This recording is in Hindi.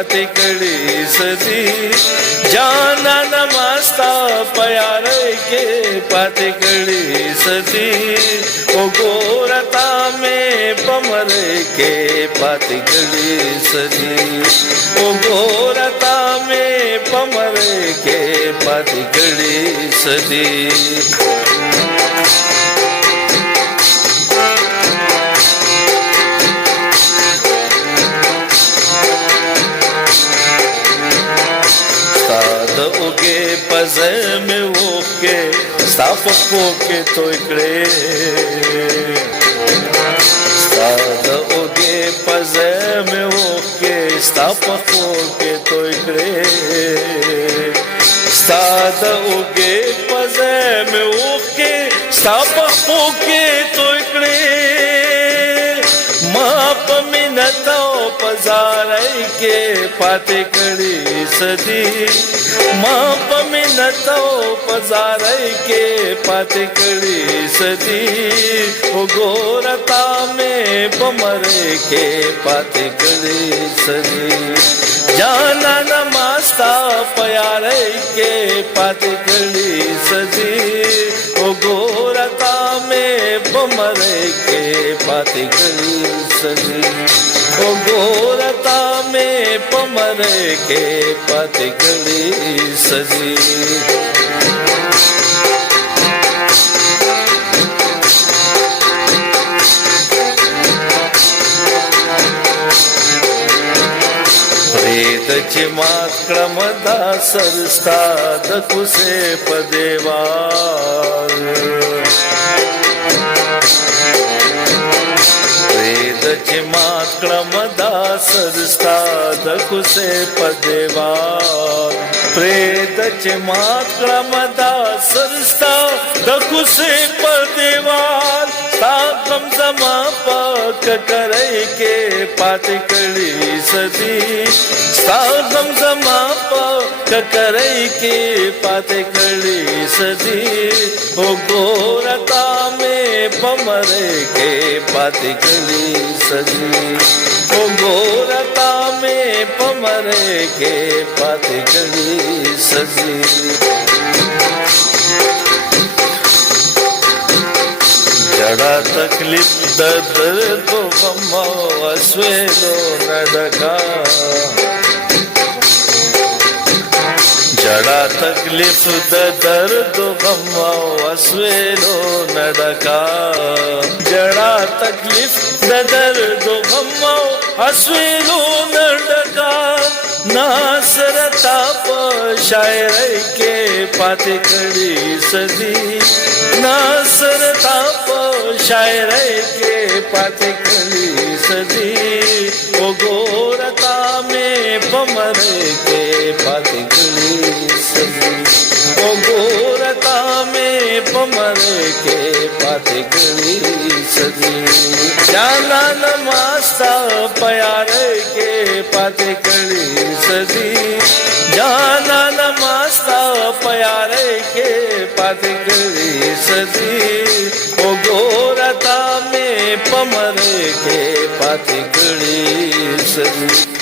पाती कड़ी सदी जाना नमस्ता प्यार के पाती कड़ी सदी ओ गोरता में पमर के पाती कड़ी सदी ओ गोरता में पमर के पाती कड़ी सदी उगे पजे में ओके स्थापको के तो इकडे स्ताद उगे पजे में ओके स्थापको के तो इकडे स्ताद उगे पजे में ओके स्थापको के तो इकडे माप मिनतो पजाराई के पाते कड़ी सदी माप मिनतो पजाराई के पाते कड़ी सदी ओ गोरता में पमरे के पाते कड़ी सदी जाना नमस्ता प्यारे के पाते कड़ी सदी ओ गोरता में पमरे के पाते कड़ी सदी ओ गोरता में पमरे के पाते कड़ी सदी प्रेतची माक्रमदा सरस्ताद कुसे पदेवार प्रेतची माक्रमदा सरस्ताद कुसे पदेवार प्रेतची माक्रमदा सरस्ताद कुसे पदेवार ताकम जमा पक करे के पाते कड़ी सदी ताकम जमा पक करे के पाते कड़ी सदी ओ गोरता में पमरे के पाते कड़ी सदी ओ गोरता में पमरे के पाते कड़ी सदी जड़ा तकलीफ दर्द तो गम्मा अस्वेलो नडका जड़ा तकलीफ दर्द तो गम्मा अस्वेलो नडका जड़ा तकलीफ दर्द तो गम्मा अस्वेलो नडका नासरता शायर के पाते कड़ी सदी नासरता शायर के पाते कड़ी सदी ओ गोरता में पमरे के पाते कड़ी सदी ओ गोरता में पमरे के पाते कड़ी सदी जाना नमस्ता प्यारे के पाते कड़ी सदी जाना नमस्ता प्यारे के पाते कड़ी सदी ओ गोरता में पमरे के पाते कड़ी सदी।